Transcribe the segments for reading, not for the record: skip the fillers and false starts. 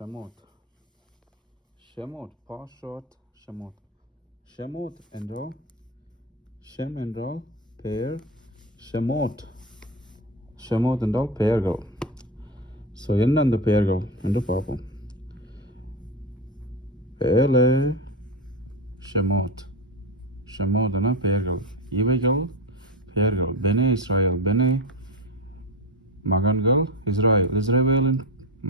Shemoth. Shemoth, Pashot, Shemoth. Shemoth என்றால் shame என்றால் பெயர், ஷெமோத் ஷெமோத் என்றால் பெயர்கள். ஸோ என்ன அந்த பெயர்கள் என்று பார்ப்போம். ஏலே ஷெமோத், ஷெமோத்னா பெயர்கள். இவைகள் பெயர்கள். பெனே இஸ்ராயல், பெனே மகன்கள், இஸ்ராயல் இஸ்ரேவேலின்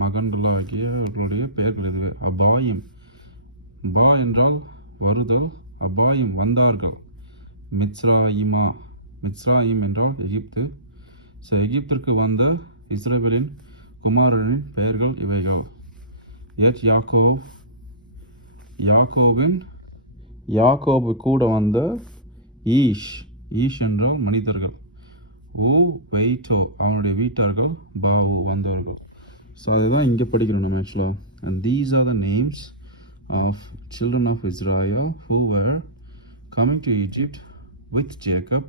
மகன்களாகிய அவர்களுடைய பெயர்கள் இதுவே. அபாயிம், பா என்றால் வருதல், அபாயிம் வந்தார்கள். மித்ராயிமா, மித்ராயிம் என்றால் எகிப்து. ஸோ எகிப்திற்கு வந்த இஸ்ரேவேலின் குமாரனின் பெயர்கள் இவைகள். எட் யாக்கோவ், யாக்கோபு கூட வந்த ஈஷ், ஈஷ் என்றால் மனிதர்கள். ஊ வெயிட்டோ அவனுடைய வீட்டார்கள், பாவு வந்தவர்கள். ஸோ அதுதான் இங்கே படிக்கிறோம் நம்ம ஆக்சுவலாக. And these are the names of children of Israel who were coming to Egypt with Jacob,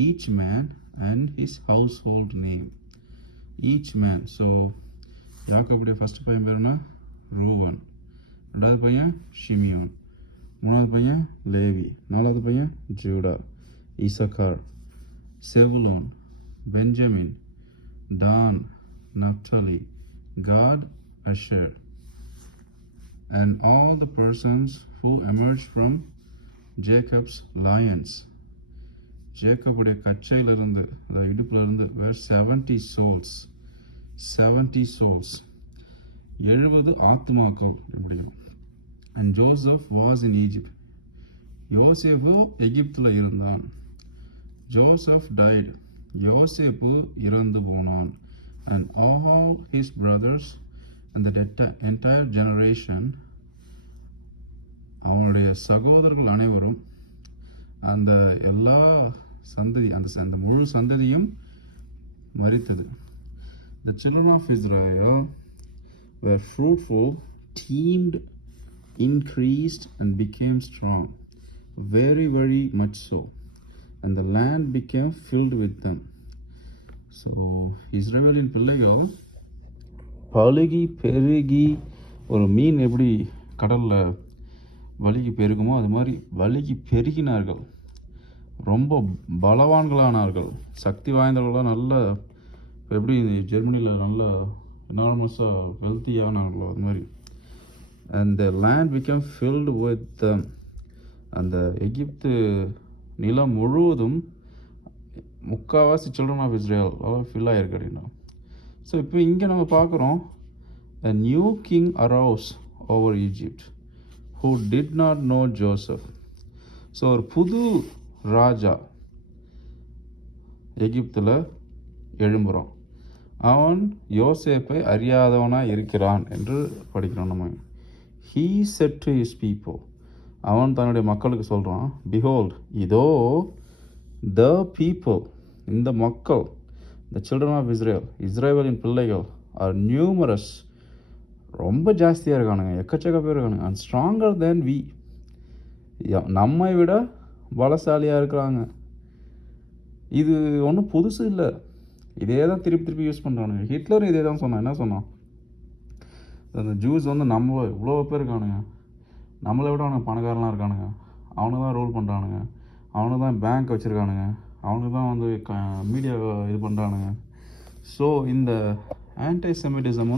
each man and his household name. Each man. So யாக்கோபுடைய ஃபர்ஸ்ட் பையன் பேருனா ரூவன், ரெண்டாவது பையன் ஷிமியோன், மூணாவது பையன் லேவி, நாலாவது பையன் Judah, Issachar, Zevulun, Benjamin, Dan, Naphtali, Gad, Asher, and all the persons who emerged from Jacob's lions. ஜேக்கபுடைய கச்சையிலிருந்து, அதாவது இடுப்பிலிருந்து, were 70 souls. 70 souls. 70 ஆத்மாக்கள் இப்படியும். And Joseph was in Egypt. யோசேப்பு எகிப்தில் இருந்தான். Joseph died. யோசேப்பு இறந்து போனான். And all his brothers and the entire generation, அவனுடைய சகோதரர்கள் அனைவரும், அந்த எல்லா சந்ததி, அந்த முழு சந்ததியும் மரித்தது. The children of Israel were fruitful, teemed, increased and became strong, very, very much so, and the land became filled with them. So இஸ்ரேவேலின் பிள்ளைகள் பழுகி பெருகி, ஒரு மீன் எப்படி கடலில் வழுகி பெருகுமோ அது மாதிரி வழுகி பெருகினார்கள். ரொம்ப பலவான்களானார்கள், சக்தி வாய்ந்தவர்களாக. நல்ல எப்படி ஜெர்மனியில் நல்ல எனார்மஸாக வெல்த்தியானார்களோ அது மாதிரி. And the land become filled with, அந்த எகிப்து நிலம் முழுவதும் முக்கால்வாசி சில்ட்ரன் ஆஃப் இஸ்ரேல் ஃபில் ஆகிருக்கு அப்படின்னா. ஸோ இப்போ இங்கே நம்ம பார்க்குறோம், a new king arose over Egypt who did not know Joseph. So ஒரு புது ராஜா எகிப்தில் எழும்புகிறான். அவன் யோசேப்பை அறியாதவனாக இருக்கிறான் என்று படிக்கிறோம் நம்ம. He said to his people, அவன் தன்னுடைய மக்களுக்கு சொல்கிறான், behold, இதோ the people, இந்த மக்கள், the children of Israel, இஸ்ரேலின் பிள்ளைகள், are numerous, ரொம்ப ஜாஸ்தியாக இருக்கானுங்க, எக்கச்சக்க பேர் இருக்கானுங்க. and stronger than we, நம்மை விட பலசாலியாக இருக்கிறாங்க. இது ஒன்றும் புதுசு இல்லை, இதே தான் திருப்பி யூஸ் பண்ணுறானுங்க. ஹிட்லரும் இதே தான் சொன்னான். என்ன சொன்னான்? அந்த ஜூஸ் நம்ம இவ்வளோ பேர் இருக்கானுங்க, நம்மளை விட அவனுக்கு பணக்காரலாம் இருக்கானுங்க, அவனு தான் ரூல் பண்ணுறானுங்க, அவனு தான் பேங்க் வச்சுருக்கானுங்க, அவனுக்கு தான் மீடியா இது பண்ணுறானுங்க. ஸோ இந்த ஆன்டிசெமிட்டிசம்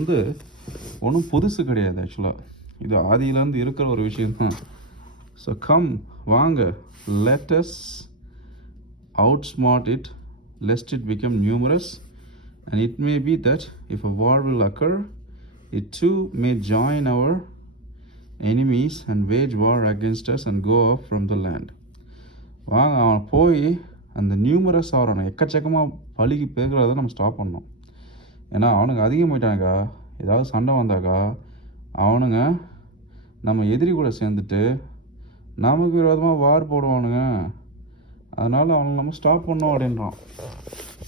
ஒன்றும் புதுசு கிடையாது. ஆக்சுவலாக இது ஆதியிலேருந்து இருக்கிற ஒரு விஷயம்தான். ஸோ வாங்க, let us outsmart it lest it become numerous, and it may be that if a war will occur, it too may join our enemies and wage war against us and go off from the land. வாங்க, அவன் போய் அந்த numerous ஆகிறான எக்கச்சக்கமாக பழுகி பெருகிறத நம்ம stop பண்ணோம். ஏன்னா அவனுங்க அதிகமாயிட்டானுக்கா, ஏதாவது சண்டை வந்தாக்கா அவனுங்க நம்ம எதிரி கூட சேர்ந்துட்டு நமக்கு விரோதமாக வார் போடுவானுங்க. அதனால் அவனை நம்ம ஸ்டாப் பண்ணோம் அப்படின்றான்.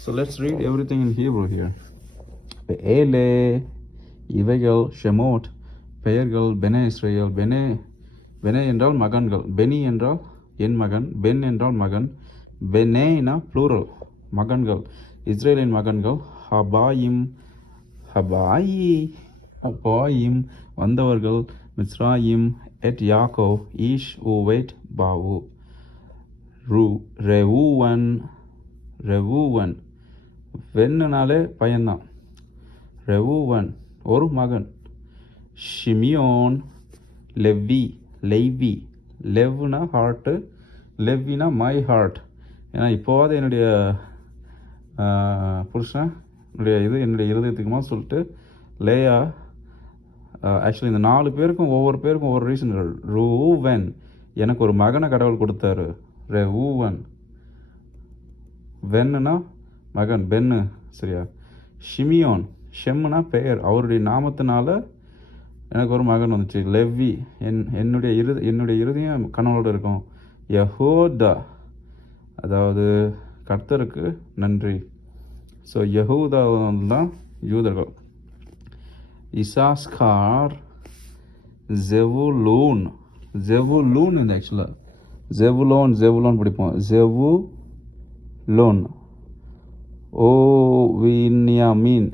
So let's read every thing in Hebrew here. இப்போ ஏலே இவைகள், ஷெமோட் பெயர்கள், பெனே இஸ்ரேல், பெனே என்றால் மகன்கள், பெனி என்றால் என் மகன், பென் என்றால் மகன், பெனேனா ப்ளூரல் மகன்கள், இஸ்ரேலின் மகன்கள். ஹபாயி பாயிம் வந்தவர்கள் மித்ராயிம் எட் யாக்கோ ஈஷ் ஊவேட் பாவு ரெவுவன் ரெவுவன் வெண்ணுனாலே பையன்தான். ரெவுவன் ஒரு மகன். ஷிமியோன் லெவ்வி லெவ்வி லெவ்னா ஹார்ட்டு, லெவ்வினா மை ஹார்ட். ஏன்னா இப்போவாது என்னுடைய புருஷன் என்னுடைய இருதயத்துக்குமா சொல்லிட்டு லேயா ஆக்சுவலி இந்த 4 பேருக்கும் ஒவ்வொரு ரீசன்கள். ரூவன் எனக்கு ஒரு மகனை கடவுள் கொடுத்தாரு. ரெவூவன் வென்னுனா மகன் பென்னு, சரியா. ஷிமியோன் ஷெம்முனா பெயர், அவருடைய நாமத்தினால எனக்கு ஒரு மகன் வந்துச்சு. லெவ்வி என்னுடைய இருதயம் கணவனோடு இருக்கும். யஹூதா அதாவது கர்த்தருக்கு நன்றி. ஸோ யஹூதா தான் யூதர்கள். இசாஸ்கார் ஜெவுலூன் இந்த ஆக்சுவலாக ஜெவுலோன் படிப்போம். ஜெவுலோன். ஓ வின்யாமீன்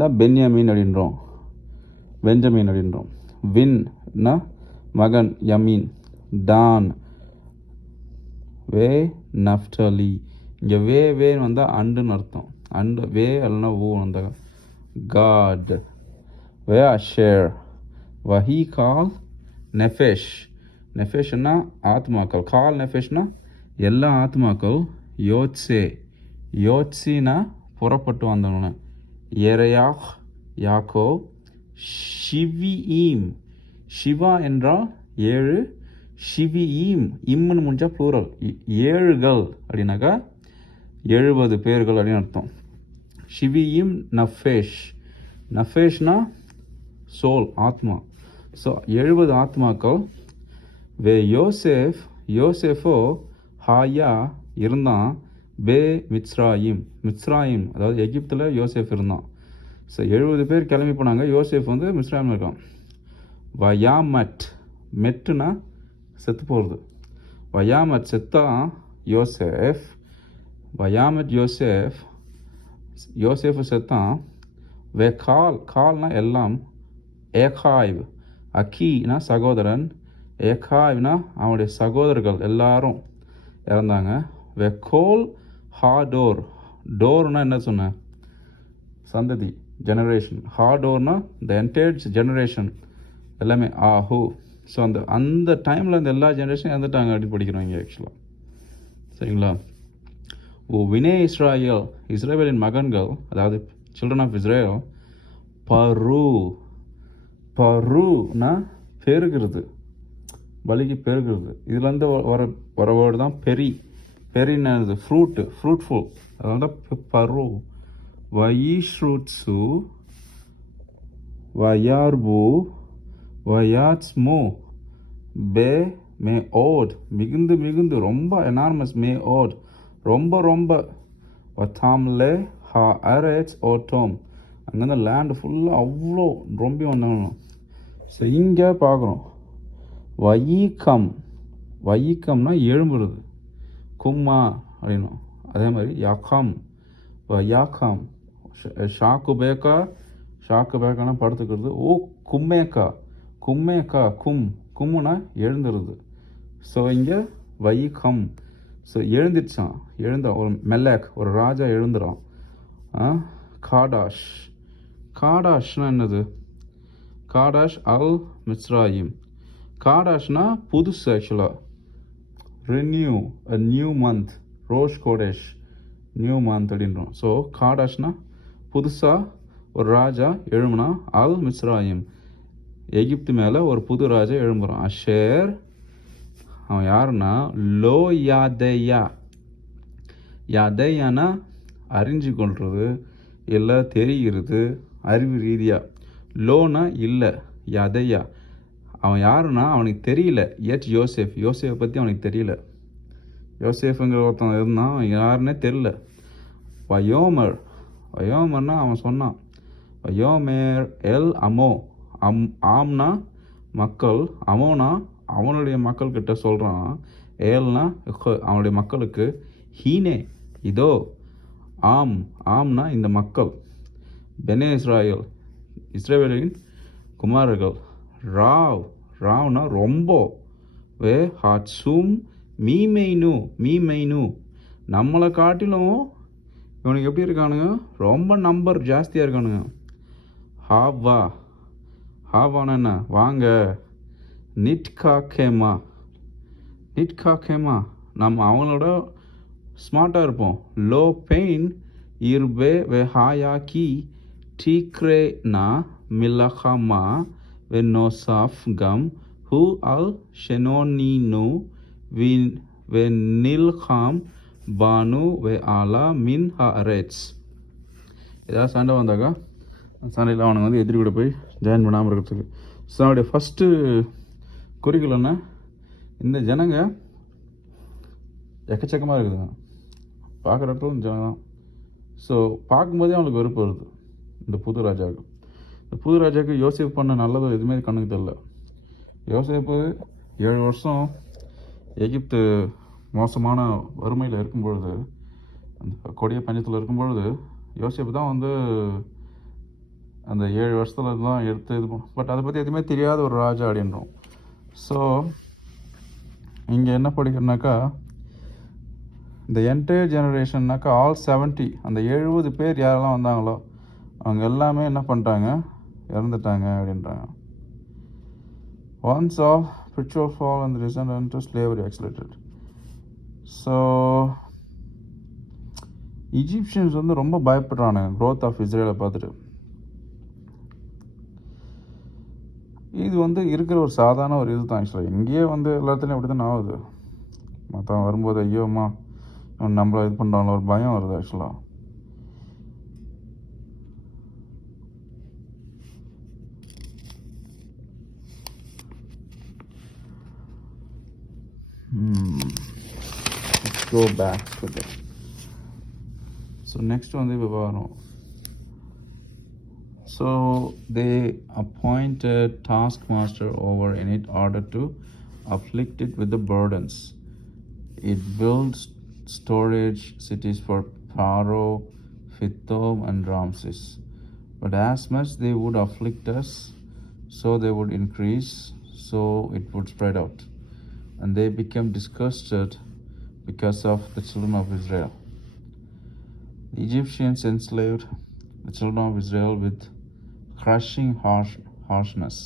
தான் பென்யாமீன் அப்படின்றோம், பெஞ்சமீன் அப்படின்றோம். வின்னா மகன், யமீன். டான் வே நஃப்டலி. இங்கே வேன்னு வந்தால் அண்டுன்னு அர்த்தம். அண்டு வே அல்லனா ஊ வந்தால் காட். வே அஷேர். வஹி கால் நெஃபெஷ்னா ஆத்மாக்கள். கால் நெஃபெஷ்னா எல்லா ஆத்மாக்கள். யோத்சினா புறப்பட்டு வந்தவன. எரையாஹ் யாக்கோ. ஷிவிஈம் சிவா என்றால் 7. ஷிவிஈம் இம்முன்னு முடிஞ்சா ப்ளூரல். 7கள் அப்படின்னாக்கா 70 பேர்கள் அப்படின்னு அர்த்தம். ஷிவியிம் நஃபேஷ்னா சோல், ஆத்மா. ஸோ 70 ஆத்மாக்கள். வே யோசேஃபோ ஹாயா இருந்தான். பே மித்ராயிம் அதாவது எகிப்தில் யோசேஃப் இருந்தான். ஸோ 70 பேர் கிளம்பி போனாங்க. யோசேஃப் வந்து மித்ராயிம் இருக்கான். வயாமட் மெட்டுனா செத்து போகிறது. வயாமட் செத்தான் யோசேஃப். வயாமட் யோசேஃப் செத்தான். வே கால்னா எல்லாம். ஏகாய்வ் அக்கீனா சகோதரன். ஏகாய்வ்னா அவனுடைய சகோதரர்கள் எல்லாரும் இறந்தாங்க. வே கோல் டோர்னா என்ன சொன்னேன், சந்ததி, ஜெனரேஷன். டோர்னா த என்டையர் ஜெனரேஷன் எல்லாமே ஆஹூ. ஸோ அந்த டைமில் அந்த எல்லா ஜெனரேஷனும் இறந்துட்டாங்க அப்படின்னு படிக்கிறோம் இங்கே ஆக்சுவலாக, சரிங்களா. வினே இஸ்ரேலின் மகன்கள், அதாவது சில்ட்ரன் ஆஃப் இஸ்ரேல். பருனா பெருகிறது, பலிக்கு பெருகிறது. இதுலேருந்து வர வேர்டு தான் பெரின்னு ஃப்ரூட்ஃபுல். அதனால தான் பரு. வயிஷ்ருட்சு வயார்பு வயாத்ஸ்மு பே மே ஓட் மிகுந்து ரொம்ப எனார்மஸ். மே ஓட் ரொம்ப வத்தாம்லே ஹா அரேட்ஸ் ஓட்டோம். அங்கேருந்து லேண்டு ஃபுல்லாக அவ்வளோ ரொம்ப வந்தாங்க. ஸோ இங்கே பார்க்குறோம் வயிக்கம்னா எழும்புறது, கும்மா அப்படின்னும். அதே மாதிரி யாக்காம் ஷாக்கு பேக்கானா படுத்துக்கிறது. ஓ கும்மேக்கா கும்முனா எழுந்துருது. ஸோ இங்கே வயிக்கம். ஸோ எழுந்திருச்சான், ஒரு மெல்லாக், ஒரு ராஜா எழுந்துறான். காடாஷ்னா என்னது? காடாஷ் அல் மிஸ்ராயிம். காடாஷ்னா புதுசு ஆக்சுவலாக. Renew a new month. Rosh Chodesh new month அப்படின்றோம். ஸோ காடாஷ்னா புதுசாக ஒரு ராஜா எழும்புனா. அல் மிஸ்ராயிம் எகிப்து மேலே ஒரு புது ராஜா எழும்புறான். அஷேர் அவன் யாருன்னா லோ யாதையானா அறிஞ்சு கொள்வது, இல்லை தெரிகிறது அறிவு ரீதியாக. லோனா இல்லை, யாதையா அவன் யாருன்னா அவனுக்கு தெரியல. யோசேஃபை பற்றி அவனுக்கு தெரியல. யோசேஃபுங்கிற ஒருத்தன் இருந்தான், அவன் யாருன்னே தெரியல. வயோமர்னா அவன் சொன்னான். வயோமேர் எல் ஆம்னா மக்கள். அமோனா அவனுடைய மக்கள்கிட்ட சொல்கிறான். ஏல்னா அவனுடைய மக்களுக்கு. ஹீனே இதோ. ஆம்னா இந்த மக்கள். பெனே இஸ்ராயல், இஸ்ரவேலின் குமாரர்கள். ராவ்னா ரொம்ப, வே ஹாட்சும் மீமைனு நம்மளை காட்டிலும் இவனுக்கு எப்படி இருக்கானுங்க, ரொம்ப நம்பர் ஜாஸ்தியாக இருக்கானுங்க. ஹாவான என்ன, வாங்க. நிட்கா கேமா நம்ம அவங்களோட ஸ்மார்ட்டாக இருப்போம். லோ பெயின் இர்பே வெ ஹாயாக்கி டீக்ரே நா மில்லஹமா வெ நோசாஃப் கம் ஹூ அல் ஷெனோனினு வெ நில்ஹாம் பானு வெ ஆலா மின் ஹாரெட்ஸ். ஏதாவது சண்டை வந்தாக்கா சண்டையில் அவனுக்கு வந்து எதிரி கூட போய் ஜாயின் பண்ணாமல் இருக்கிறதுக்கு. ஸோ அவனுடைய ஃபஸ்ட்டு குறிக்கோள் என்ன, இந்த ஜனங்க எக்கச்சக்கமாக இருக்குதுங்க, பார்க்குறப்ப ஜனம். ஸோ பார்க்கும்போதே அவனுக்கு வெறுப்பு வருது இந்த புது ராஜாவுக்கு. இந்த புது ராஜாவுக்கு யோசேப்பு பண்ண நல்லது எதுவுமே கண்ணுக்கு தெரியல. யோசேப்பு 7 வருஷம் எகிப்து மோசமான வறுமையில் இருக்கும்பொழுது, அந்த கொடிய பஞ்சத்தில் இருக்கும்பொழுது, யோசேப்பு தான் வந்து அந்த 7 வருஷத்துல தான் எடுத்து இது பண்ணும். பட் அதை பற்றி எதுவுமே தெரியாத ஒரு ராஜா அப்படின்றோம். ஸோ இங்கே என்ன படிக்கிறனாக்கா, இந்த என்டையர் ஜெனரேஷன்னாக்கா ஆல் 70, அந்த 70 பேர் யாரெல்லாம் வந்தாங்களோ அவங்க எல்லாமே என்ன பண்ணிட்டாங்க, இறந்துட்டாங்க அப்படின்றாங்க. Once all spiritual fall and the descent into slavery accelerated. So Egyptians வந்து ரொம்ப பயப்படுறானுங்க growth ஆஃப் இஸ்ரேலை பார்த்துட்டு. இது வந்து இருக்கிற ஒரு சாதாரண ஒரு இது தான். ஆக்சுவலாக இங்கேயே வந்து எல்லாத்துலேயும் அப்படி தான் ஆகுது. மற்றவங்க வரும்போது ஐயோம்மா நம்மளை இது பண்ணுறாங்களோ ஒரு பயம் வருது ஆக்சுவலாக. Let's go back to that. So next வந்து இப்போ வரும். So they appointed taskmaster over in it order to afflict it with the burdens. It built storage cities for Pharaoh, Pithom and Ramses. But as much they would afflict us, so they would increase, so it would spread out. And they became disgusted because of the children of Israel. The Egyptians enslaved the children of Israel with crushing harshness.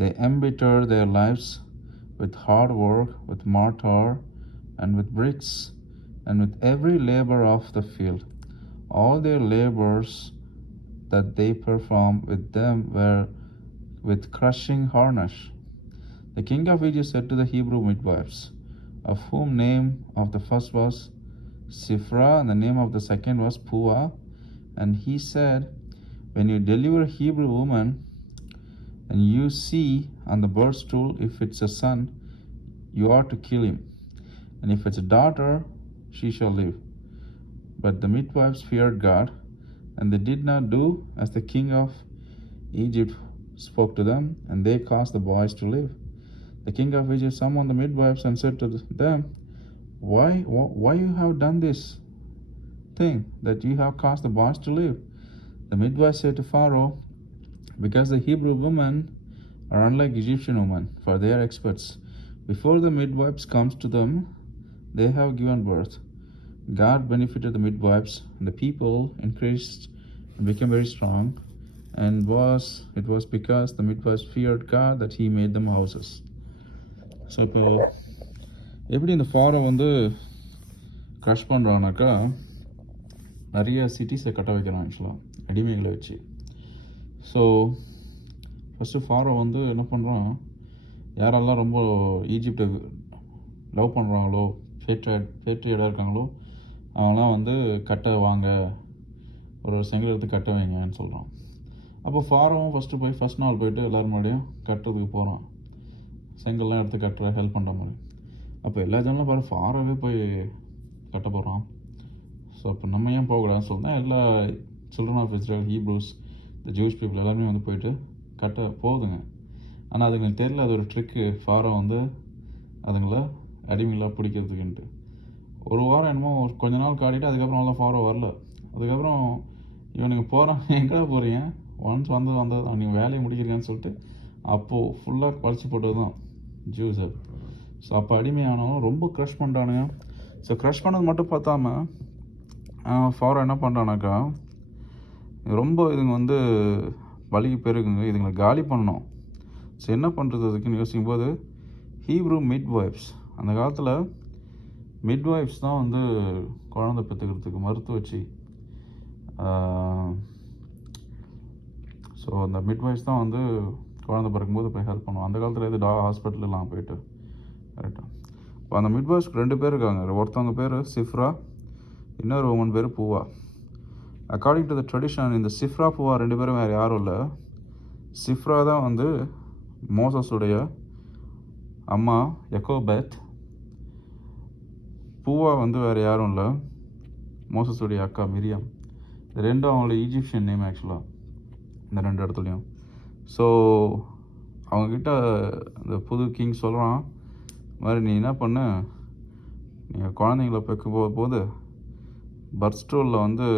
They embittered their lives with hard work, with mortar and with bricks, and with every labor of the field. All their labors that they performed with them were with crushing harness. The king of Egypt said to the Hebrew midwives, of whom name of the first was Sifra and the name of the second was Pua, and he said, when you deliver a Hebrew woman and you see on the birth stool if it's a son, you are to kill him, and if it's a daughter, she shall live. But the midwives feared God, and they did not do as the king of Egypt spoke to them, and they caused the boys to live. The king of Egypt summoned the midwives and said to them, why you have done this thing, that you have caused the boys to live? The midwives said to Pharaoh, because the Hebrew women are unlike Egyptian women, for they are experts. Before the midwives comes to them, they have given birth. God benefited the midwives, and the people increased and became very strong, and it was because the midwives feared God that he made them houses. So இப்போ எப்படி இந்த Pharaoh வந்து crush பண்ணுறான்னாக்கா, நிறைய சிட்டிஸை கட்ட வைக்கிறான் ஆக்சுவலாக அடிமைகளை வச்சு. ஸோ ஃபஸ்ட்டு ஃபாரோ வந்து என்ன பண்ணுறான், யாரெல்லாம் ரொம்ப ஈஜிப்டை லவ் பண்ணுறாங்களோ, பேட்ரியடாக இருக்காங்களோ அவங்களாம் வந்து கட்ட வாங்க, ஒரு செங்கல் எடுத்து கட்ட வைங்கன்னு சொல்கிறான். அப்போ ஃபாரோவும் ஃபஸ்ட் நாள் போயிட்டு எல்லோரும் முன்னாடியும் கட்டுறதுக்கு போகிறான், செங்கல்லாம் எடுத்து கட்டுற ஹெல்ப் பண்ணுற மாதிரி. அப்போ எல்லா ஜனங்களும் பாரு ஃபாரோவே போய் கட்ட போகிறான். ஸோ அப்போ நம்ம ஏன் போகக்கூடாதுன்னு சொன்னால் எல்லா சில்ட்ரன் ஆஃப் இஸ்ரேல், ஹீப்ரூஸ், இந்த ஜூஸ் பீப்புள் எல்லாருமே வந்து போயிட்டு கட்ட போகுதுங்க. ஆனால் அதுங்களுக்கு தெரியல, அது ஒரு ட்ரிக்கு. ஃபாரோ வந்து அதுங்கள அடிமைகளாக பிடிக்கிறதுக்குன்ட்டு ஒரு வாரம் என்னமோ கொஞ்ச நாள் காட்டிட்டு அதுக்கப்புறம் நல்லா ஃபாரோ வரல. அதுக்கப்புறம் இவனுங்க போகிறான், எங்கே போகிறீங்க, ஒன்ஸ் வந்தது நீங்கள் வேலையை முடிக்கிறீங்கன்னு சொல்லிட்டு அப்போது ஃபுல்லாக பழிச்சு போட்டது தான் ஜூஸர். ஸோ அப்போ அடிமையானவன் ரொம்ப க்ரஷ் பண்ணுறானுங்க. ஸோ க்ரஷ் பண்ணது மட்டும் பார்த்தாம ஃபாரோ என்ன பண்ணுறானாக்கா, ரொம்ப இதுங்க வந்து வலிக்கு பெருகுங்க, இதுங்களை காலி பண்ணணும். ஸோ என்ன பண்ணுறது அதுக்குன்னு யோசிக்கும்போது ஹீப்ரூ மிட்வைஃப்ஸ், அந்த காலத்தில் மிட்வைஃப்ஸ் தான் வந்து குழந்தை பெற்றுக்கிறதுக்கு மருத்துவச்சி. ஸோ அந்த மிட்வைஃப்ஸ் தான் வந்து குழந்தை பிறக்கும்போது போய் ஹெல்ப் பண்ணுவோம். அந்த காலத்தில் இது ஹாஸ்பிட்டல்லாம் போயிட்டு கரெக்டாக. இப்போ அந்த மிட்வைஃப்ஸ்க்கு 2 பேர் இருக்காங்க. ஒருத்தவங்க பேர் சிஃப்ரா, இன்னொரு உமன் பேர் பூவா. அக்கார்டிங் டு த ட்ரெடிஷன் இந்த சிஃப்ரா பூவா 2 பேரும் வேறு யாரும் இல்லை. சிஃப்ரா தான் வந்து மோசஸுடைய அம்மா யக்கோபேத். பூவா வந்து வேறு யாரும் இல்லை, மோசஸுடைய அக்கா மிரியம். இது ரெண்டும் அவங்களோட ஈஜிப்ஷியன் நேம் ஆக்சுவலாக இந்த 2 இடத்துலையும். ஸோ அவங்கக்கிட்ட இந்த புது கிங் சொல்கிறான், மாதிரி நீ என்ன பண்ண, நீங்கள் குழந்தைங்கள பெக்க போது பர்த் ஸ்டோலில் வந்து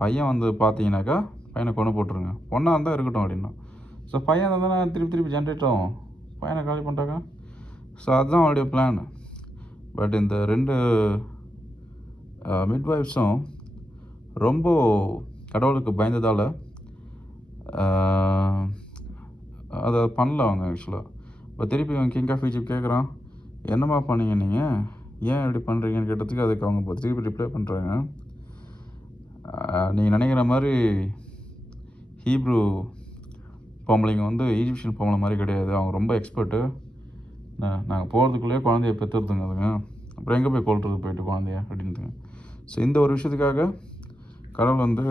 பையன் வந்து பார்த்தீங்கன்னாக்கா பையனை கொண்டு போட்டுருங்க, பொண்ணாக இருந்தால் இருக்கட்டும் அப்படின்னா. ஸோ பையன் இருந்தால் தான் திருப்பி ஜென்ரேட் ஆகும், பையனை காலி பண்ணிட்டாக்கா. ஸோ அதுதான் அவனுடைய பிளான். பட் இந்த 2 மிட்வைஃப்ஸும் ரொம்ப கடவுளுக்கு பயந்ததால் அதை பண்ணல அவங்க ஆக்சுவலாக. இப்போ திருப்பி அவங்க கிங் ஆஃப் ஈஜிப்ட் கேட்குறான், என்னம்மா பண்ணீங்க நீங்கள், ஏன் இப்படி பண்ணுறீங்கன்னு கேட்டதுக்கு அதுக்கு அவங்க திருப்பி ரிப்ளை பண்ணுறாங்க, நீங்கள் நினைக்கிற மாதிரி ஹீப்ரூ பொம்பளைங்க வந்து ஈஜிப்ஷியன் பொம்பளை மாதிரி கிடையாது, அவங்க ரொம்ப எக்ஸ்பர்ட்டு, நாங்கள் போகிறதுக்குள்ளேயே குழந்தைய பெற்றுறதுங்க அதுங்க, அப்புறம் எங்கே போய் கொள்றது போயிட்டு குழந்தைய அப்படின்ட்டுங்க. ஸோ இந்த ஒரு விஷயத்துக்காக கடவுள் வந்து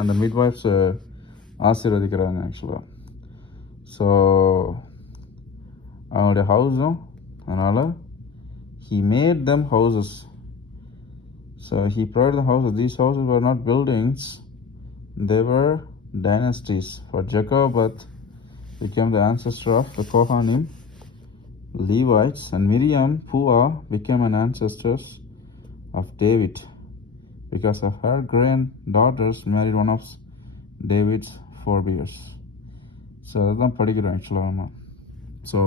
அந்த மிட்வைஃப்ஸை ஆசீர்வதிக்கிறாங்க ஆக்சுவலாக. ஸோ அவனுடைய ஹவுஸும் அதனால் he made them houses. So he provided the houses. These houses were not buildings, they were dynasties. For Jacob became the ancestor of the Kohanim, Levites, and Miriam, Pua, became an ancestor of David because of her granddaughters married one of David's forebears. So அதுதான் படிக்கிறோம் ஆக்சுவலாக நம்ம. So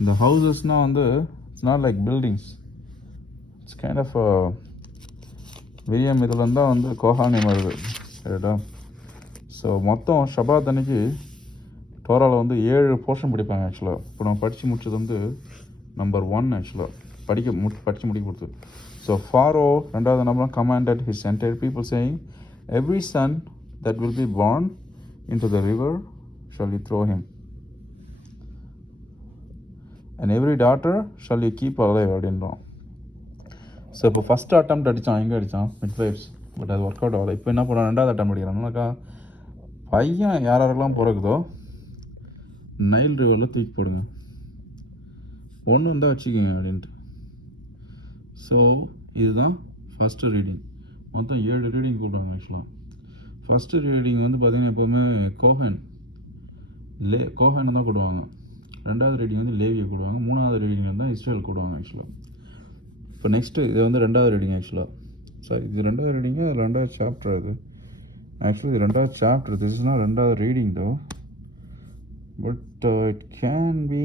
இந்த ஹவுசஸ்னால் வந்து it's not like buildings, it's kind of விரியம். இதில் தான் வந்து கோஹானி வருது ரைட்டா. ஸோ மொத்தம் ஷபாத் அன்னைக்கு டோராவில் வந்து 7 போர்ஷன் படிப்பாங்க ஆக்சுவலாக. இப்போ நம்ம படித்து முடிச்சது வந்து நம்பர் 1 ஆக்சுவலாக படித்து முடிக்க கொடுத்து. ஸோ ஃபாரோ 2வது number commanded his entire people saying, every son that will be born into the river shall you throw him, and every daughter shall you keep alive அப்படின்றோம். ஸோ இப்போ ஃபஸ்ட் அட்டம்ப்ட் அடித்தான், எங்கே அடித்தான், midwives. But அது work out ஆகலை. இப்போ என்ன பண்ணுறான், 2வது அட்டம் அடிக்கிறான்னாக்கா, பையன் யாரெல்லாம் பிறகுதோ நைல் ரிவரில் தூக்கி போடுங்க, ஒன்று இருந்தால் வச்சுக்கோங்க அப்படின்ட்டு. ஸோ இதுதான் ஃபஸ்ட்டு ரீடிங். மொத்தம் 7 ரீடிங் கூப்பிடுவாங்க ஆக்சுவலாக. ஃபஸ்ட்டு ரீடிங் வந்து பார்த்திங்கன்னா எப்போவுமே கோஹன் தான் கூடுவாங்க. 2வது ரீடிங் வந்து லேவியை கூடுவாங்க. 3வது ரீடிங் தான் இஸ்ரேல் கூடுவாங்க ஆக்சுவலாக. இப்போ நெக்ஸ்ட்டு இது வந்து 2வது ரீடிங் ஆக்சுவலாக. சாரி, இது 2வது ரீடிங்கு, அது 2வது சாப்டர். அது ஆக்சுவலி இது 2வது சாப்டர். திஸ் இஸ் நாட் 2வது ரீடிங் தோ, but it can be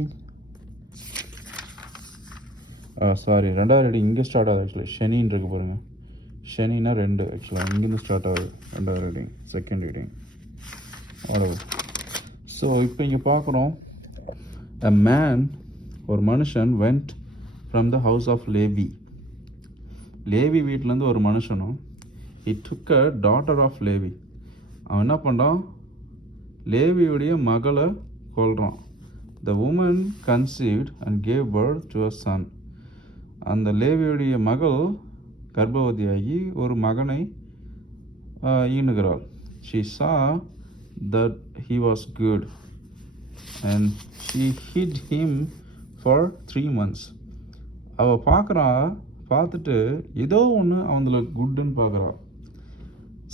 sorry 2வது ரீடிங் இங்கே ஸ்டார்ட் ஆகுது ஆக்சுவலி. ஷனின்னு இருக்கு பாருங்கள், ஷனின்னா 2 ஆக்சுவலாக இங்கேருந்து ஸ்டார்ட் ஆகுது 2வது ரீடிங், செகண்ட் ரீடிங் அவ்வளோ. ஸோ இப்போ இங்கே பார்க்குறோம், a man, ஒரு மனுஷன் went from the house of Levi. Levi வீட்டிலேருந்து ஒரு மனுஷனும் he took a daughter of Levi. அவன் என்ன பண்ணுறான், லேவியுடைய மகளை கொல்றான். The woman conceived and gave birth to a son. அந்த லேவியுடைய மகள் கர்ப்பவதியாகி ஒரு மகனை ஈனுகிறாள். She saw that he was good and she hid him for 3 months. அவள் பார்த்துட்டு ஏதோ ஒன்று அவங்களுக்கு குட்டுன்னு பார்க்குறா.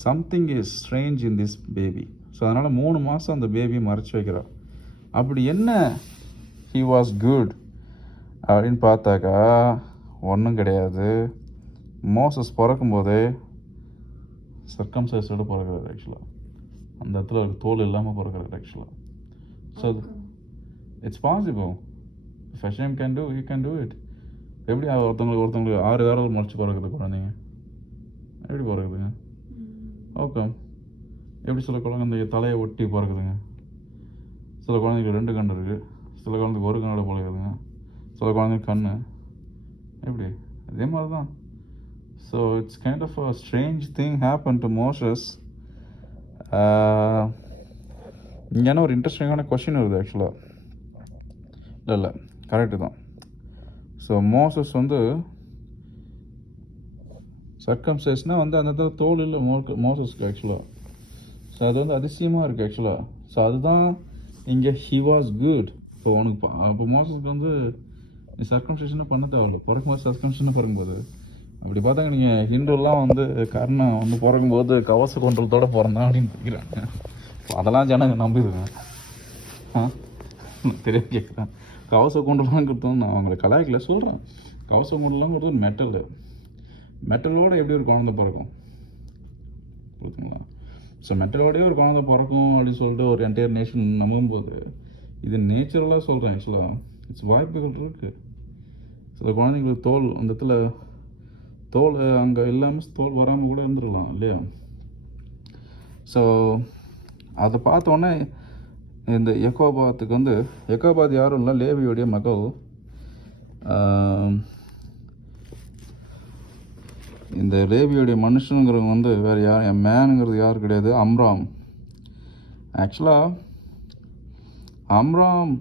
Something is strange in this baby. So அதனால் 3 மாதம் அந்த பேபியை மறைச்சி வைக்கிறா. அப்படி என்ன he was good அப்படின்னு பார்த்தாக்கா ஒன்றும் கிடையாது. மோசஸ் பிறக்கும்போதே சர்க்கம்சைஸோடு பிறக்கிறாரு ஆக்சுவலாக. அந்த இடத்துல தோல் இல்லாமல் பிறக்கிறாரு ஆக்சுவலாக. So it's possible. If Hashem can do, you can do it. எப்படி ஒருத்தவங்களுக்கு 6 விரல் முளைச்சி பிறகுது குழந்தைங்க? எப்படி பிறகுதுங்க? ஓகே. எப்படி சில குழந்தை தலையை ஒட்டி பிறகுதுங்க? சில குழந்தைங்களுக்கு 2 கண் இருக்குது, சில குழந்தைக்கு 1 கண்ணோட பிறகுதுங்க, சில குழந்தைங்க கண். எப்படி? அதே மாதிரி தான். So it's kind of a strange thing happen to Moses. இங்கேனா ஒரு இன்ட்ரெஸ்டிங்கான கொஷின் வருது ஆக்சுவலாக. இல்லை கரெக்டு தான். ஸோ மோசஸ் சர்க்கம்சைஸ்னால் அந்த இடத்துல தோல் இல்லை மோசஸ்க்கு ஆக்சுவலாக. ஸோ அது அதிசயமாக இருக்குது ஆக்சுவலாக. ஸோ அதுதான் இங்கே ஹி வாஸ் குட். இப்போ உனக்கு அப்போ மோசஸ்க்கு நீ சர்க்கம்சேஷனாக பண்ண தேவையில்ல. பிறக்கும்போது சர்க்கம்சேஷனாக பிறக்கும்போது அப்படி பார்த்தாங்க நீங்கள் ஹிந்துலாம் கர்ணன் பிறக்கும்போது கவச கொண்டலத்தோடு பிறந்தான் அப்படின்னு கேட்குறாங்க. அதெல்லாம் ஜனங்க நம்பிடுங்க. தெரிய கேட்குறேன். கவச கொண்டலாங்கிறது நான் அவங்களை கலாய்க்கல சொல்கிறேன். கவச கொண்டலாங்கிறது ஒரு மெட்டலோடு எப்படி ஒரு குழந்தை பிறக்கும் புரியுதுங்களா? ஸோ மெட்டலோடய ஒரு குழந்தை பிறக்கும் அப்படின்னு சொல்லிட்டு ஒரு என்டையர் நேஷன் நம்பும்போது இது நேச்சுரலாக சொல்கிறேன் ஆக்சுவலாக. இட்ஸ் வாய்ப்புகள் இருக்குது. சில குழந்தைங்களுக்கு தோல் அந்த இடத்துல தோல் அங்கே இல்லாமல் தோல் வராமல் கூட இருந்துடலாம் இல்லையா? ஸோ அதை பார்த்தோன்னே இந்த யெகோபாத்துக்கு யெகோபாத் யாரும் இல்லை, லேவியோடைய மகள். இந்த லேவியோடைய மனுஷனுங்கிறவங்க வேறு யார், என் மேனுங்கிறது யார் கிடையாது, அம்ராம். ஆக்சுவலாக அம்ராம்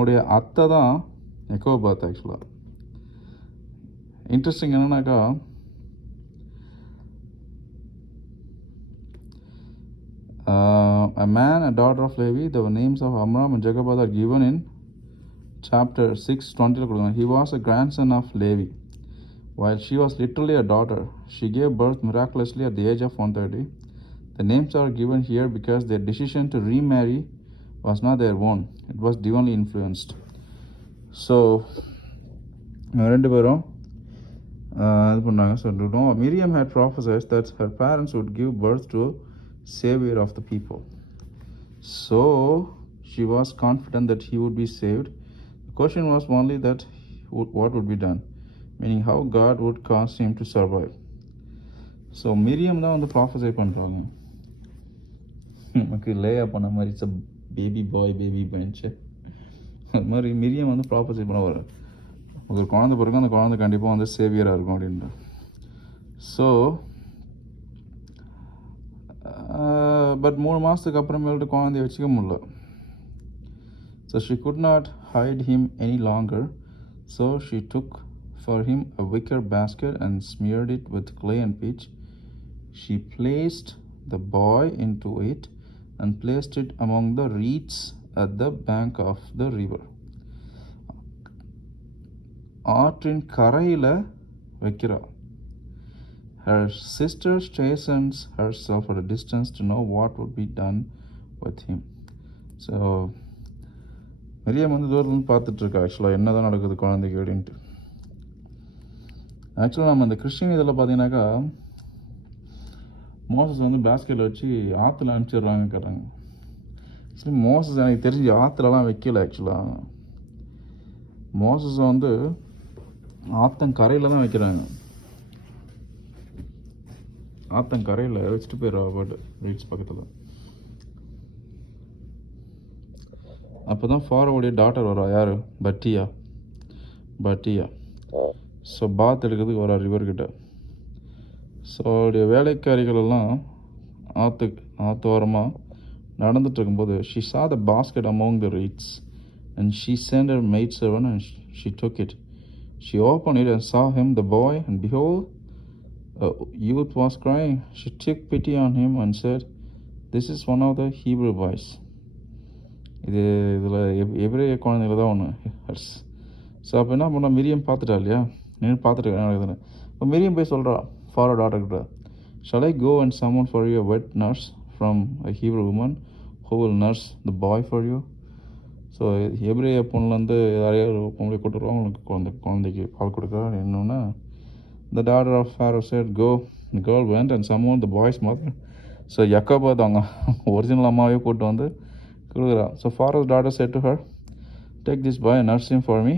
உடைய அத்தை தான் யெகோபாத். ஆக்சுவலாக இன்ட்ரெஸ்டிங் என்னன்னாக்கா, a man, a daughter of Levi, the names of Amram and Jochebed are given in chapter 6:20. He was a grandson of Levi. While she was literally a daughter, she gave birth miraculously at the age of 130. The names are given here because their decision to remarry was not their own. It was divinely influenced. So, ரெண்டு பேரும் இது பண்ணாங்க. So Miriam had prophesied that her parents would give birth to a savior of the people. So, she was confident that he would be saved. The question was only that what would be done, meaning how God would cause him to survive. So, Miriam தான் prophesy பண்ணுறாங்க. நமக்கு லேயா பண்ண மாதிரி it's baby boy baby பெஞ்சு அது மாதிரி Miriam property பண்ண வர ஒரு குழந்தை பிறகு அந்த குழந்தை கண்டிப்பாக சேவியராக இருக்கும் அப்படின்ட்டு. ஸோ பட் 3 மாதத்துக்கு அப்புறமேல்ட்டு குழந்தைய வச்சுக்க முடியல. So she could not height him any longer. So she took for him a wicker basket and smeared it with clay and pitch. She placed the boy into it and placed it among the reeds at the bank of the river. ஆற்றின் கரையில் வைக்கிறா. Her sister stations herself at a distance to know what would be done with him. So Miriam தூரத்துலேருந்து பார்த்துட்ருக்கா ஆக்சுவலாக என்ன தான் நடக்குது குழந்தைக்கு அப்படின்ட்டு. ஆக்சுவலாக நம்ம இந்த கிறிஸ்டின் இதில் பார்த்தீங்கன்னாக்கா மோசஸ் பேஸ்கெட்டில் வச்சு ஆற்றுல அனுப்பிச்சிடுறாங்க கேட்டாங்க. ஆக்சுவலி மோசஸ் எனக்கு தெரிஞ்சு ஆற்றுலலாம் வைக்கல. ஆக்சுவலாக மோசஸ் ஆத்தங்கரையில் தான் வைக்கிறாங்க. ஆத்தங்கரையில் வச்சுட்டு போயிடுவா பாட்டு ரீச் பக்கத்தில். அப்போ தான் ஃபாரோவுடைய டாட்டர் வரா. யார்? பட்டியா. ஸோ பாத் எடுக்கிறதுக்கு வரா ரிவர்கிட்ட. ஸோ அவருடைய வேலைக்காரிகள் எல்லாம் ஆற்று ஓரமாக நடந்துட்டு இருக்கும்போது she saw the basket among the reeds and she sent her maidservant and she took it. She opened it and saw him, the boy, and behold, a youth was crying. She took pity on him and said, this is one of the Hebrew boys. இதில் எபிரேய குழந்தைகள் தான் ஒன்று. So அப்போ என்ன பண்ணா, மிரியம் பார்த்துட்டா இல்லையா, நின்று பார்த்துட்டு என்ன நடக்குதுன்னு. இப்போ மிரியம் போய் சொல்கிறா Pharaoh டாட்டர்கிட்ட, shall I go and summon for you a wet nurse from a Hebrew woman who will nurse the boy for you? So எபிரேய பொண்ணுலேருந்து யாரையாவது ஒரு பொம்பளை கூட்டுருவோம், அவங்களுக்கு குழந்தைக்கு பால் கொடுக்குறா. என்னன்னா the daughter of Pharaoh said, go The girl went and summoned the boy's mother. So Yakob அவங்க original அம்மாவே கூட்டு வந்து கொடுக்குறா. So Pharaoh's daughter said to her, take this boy and nurse him for me,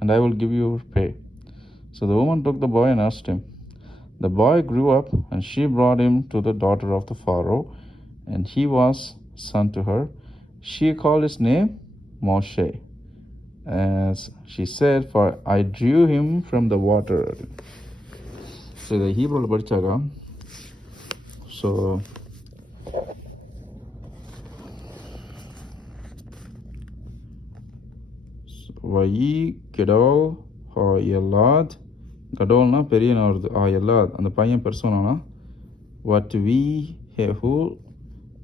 and I will give you pay. So the woman took the boy and nursed him. The boy grew up, and she brought him to the daughter of the Pharaoh, and he was son to her. She called his name Moshe, as she said, for I drew him from the water. So the Hebrew படிச்சாக்கா, so Vayi Gedol Ha-Yelad, கடோல்னா பெரியனா வருது, எல்லாத் அந்த பையன் பெருசனானா, what we who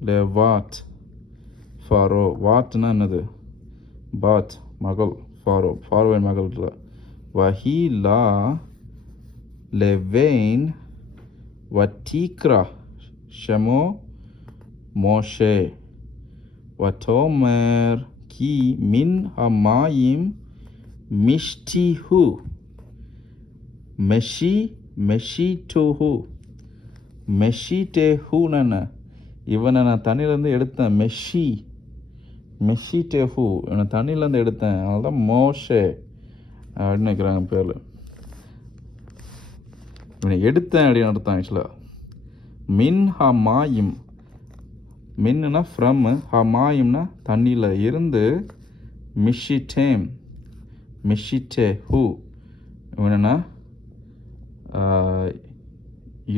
lay what Pharaoh, வாட்னா என்னது, பாத் மகள், ஃபாரோவின் மகள் இல்லை, வஹி லா லெவெயின் வட்டீக்ரா ஷெமோ மோஷே வட்டோமர் கி மின் ஹமாயிம் மிஷ்டிஹு மெஷிடோஹு மெஷிடேஹூன்னு இவனை நான் தண்ணியிலேருந்து எடுத்தேன், மெஷிடேஹூ இவனை தண்ணியிலேருந்து எடுத்தேன், அதனால தான் மோஷே அப்படின்னு நினைக்கிறாங்க பேரில். இவனை எடுத்தேன் அப்படின்னு அர்த்தம் ஆக்சுவலாக. மின் ஹமாயிம், மின்னுனா ஃப்ரம், ஹமாயிம்னா தண்ணியில் இருந்து, மிஷிடேஹூ இவனா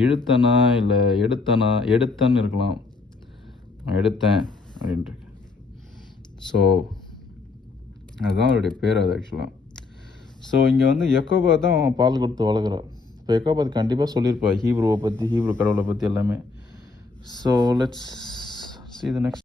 இழுத்தனா இல்லை எடுத்தன்னு இருக்கலாம், எடுத்தேன் அப்படின்ட்டு. ஸோ அதுதான் அவருடைய பேர் அது ஆக்சுவலாக. ஸோ இங்கே வந்து யக்கோபா தான் பால் கொடுத்து வளர்க்குறான். இப்போ யக்கோபா அது கண்டிப்பாக சொல்லியிருப்பா ஹீப்ருவை பற்றி, ஹீப்ரு கடவுளை பற்றி எல்லாமே. So let's see the next